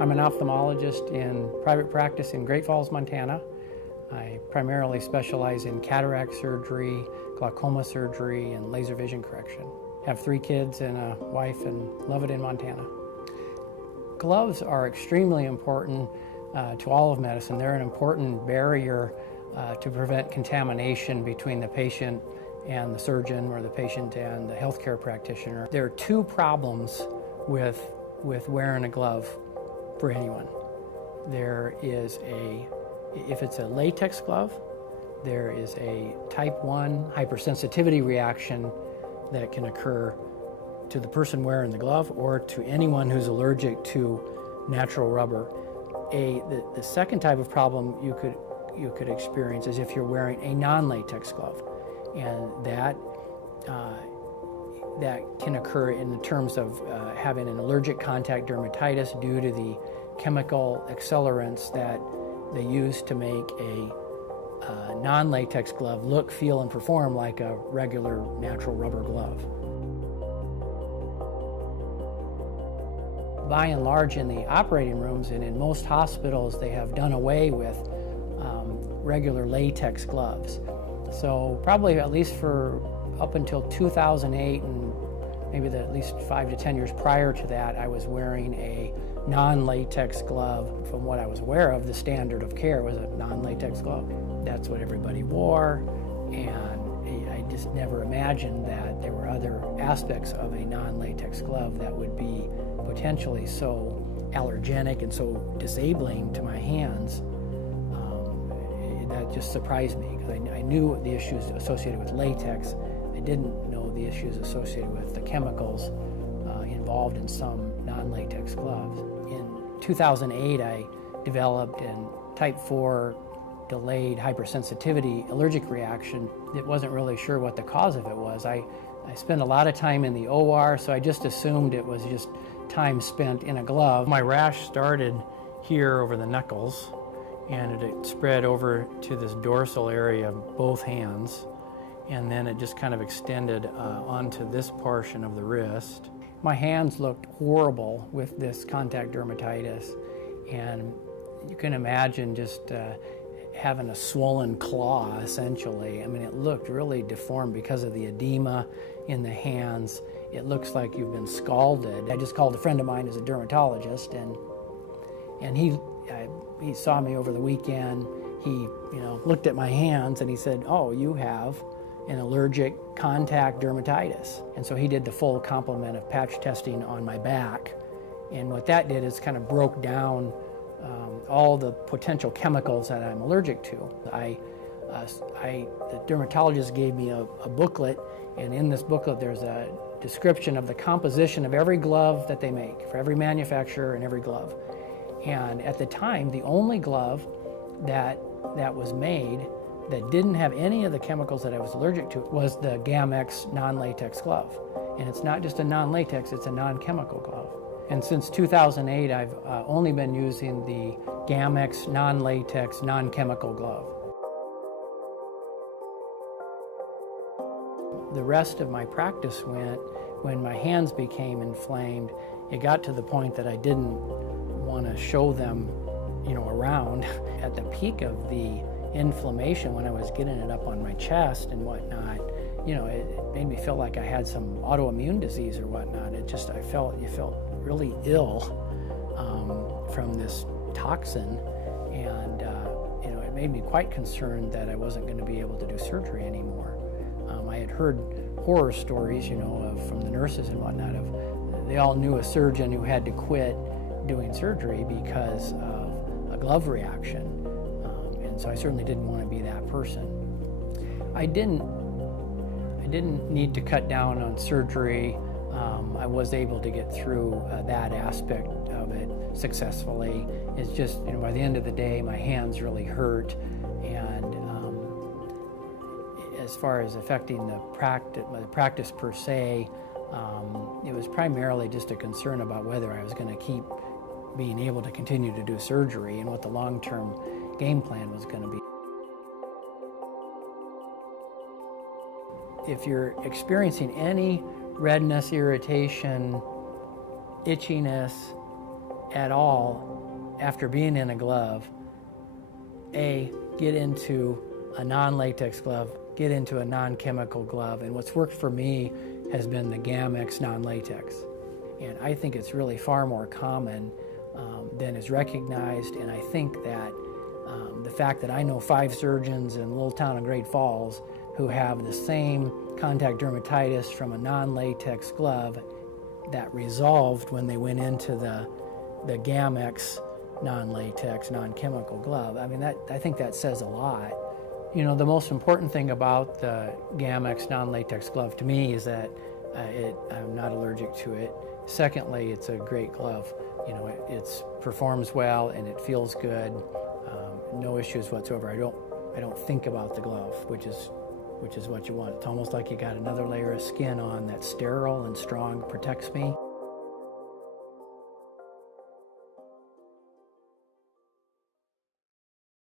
I'm an ophthalmologist in private practice in Great Falls, Montana. I primarily specialize in cataract surgery, glaucoma surgery, and laser vision correction. I have 3 kids and a wife and love it in Montana. Gloves are extremely important to all of medicine. They're an important barrier to prevent contamination between the patient and the surgeon, or the patient and the healthcare practitioner. There are 2 problems with wearing a glove for anyone. There is if it's a latex glove, there is a type 1 hypersensitivity reaction that can occur to the person wearing the glove or to anyone who's allergic to natural rubber. The second type of problem you could experience is if you're wearing a non-latex glove, and that can occur in the terms of having an allergic contact dermatitis due to the chemical accelerants that they use to make a non-latex glove look, feel, and perform like a regular natural rubber glove. By and large, in the operating rooms and in most hospitals, they have done away with regular latex gloves. So probably at least for up until 2008 and maybe at least 5 to 10 years prior to that, I was wearing a non-latex glove. From what I was aware of, the standard of care was a non-latex glove. That's what everybody wore, and I just never imagined that there were other aspects of a non-latex glove that would be potentially so allergenic and so disabling to my hands. That just surprised me, because I knew the issues associated with latex. I didn't know the issues associated with the chemicals involved in some non-latex gloves. In 2008, I developed a type 4 delayed hypersensitivity allergic reaction. It wasn't really sure what the cause of it was. I spent a lot of time in the OR, so I just assumed it was just time spent in a glove. My rash started here over the knuckles, and it spread over to this dorsal area of both hands, and then it just kind of extended onto this portion of the wrist. My hands looked horrible with this contact dermatitis, and you can imagine just having a swollen claw, essentially. I mean, it looked really deformed because of the edema in the hands. It looks like you've been scalded. I just called a friend of mine who's a dermatologist, and he saw me over the weekend. He looked at my hands and he said, "Oh, you have an allergic contact dermatitis." And so he did the full complement of patch testing on my back. And what that did is kind of broke down all the potential chemicals that I'm allergic to. The dermatologist gave me a booklet, and in this booklet there's a description of the composition of every glove that they make, for every manufacturer and every glove. And at the time, the only glove that was made that didn't have any of the chemicals that I was allergic to was the Gamex non-latex glove. And it's not just a non-latex, it's a non-chemical glove. And since 2008, I've only been using the Gamex non-latex, non-chemical glove. The rest of my practice went when my hands became inflamed. It got to the point that I didn't want to show them, around. At the peak of the inflammation, when I was getting it up on my chest and whatnot, it made me feel like I had some autoimmune disease or whatnot. You felt really ill from this toxin, and it made me quite concerned that I wasn't going to be able to do surgery anymore. I had heard horror stories, from the nurses and whatnot, they all knew a surgeon who had to quit doing surgery because of a glove reaction, and so I certainly didn't want to be that person. I didn't need to cut down on surgery. I was able to get through that aspect of it successfully. It's just, by the end of the day, my hands really hurt, and as far as affecting the practice per se, it was primarily just a concern about whether I was going to keep being able to continue to do surgery and what the long-term game plan was going to be. if you're experiencing any redness, irritation, itchiness at all after being in a glove, get into a non-latex glove, get into a non-chemical glove. And what's worked for me has been the Gamex non-latex. And I think it's really far more common than is recognized. And I think that the fact that I know 5 surgeons in a little town of Great Falls who have the same contact dermatitis from a non-latex glove that resolved when they went into the Gamex non-latex, non-chemical glove. I mean, I think that says a lot. You know, the most important thing about the Gamex non-latex glove to me is that I'm not allergic to it. Secondly, it's a great glove. You know, it performs well and it feels good. No issues whatsoever. I don't think about the glove, which is what you want. It's almost like you got another layer of skin on that's sterile and strong, protects me.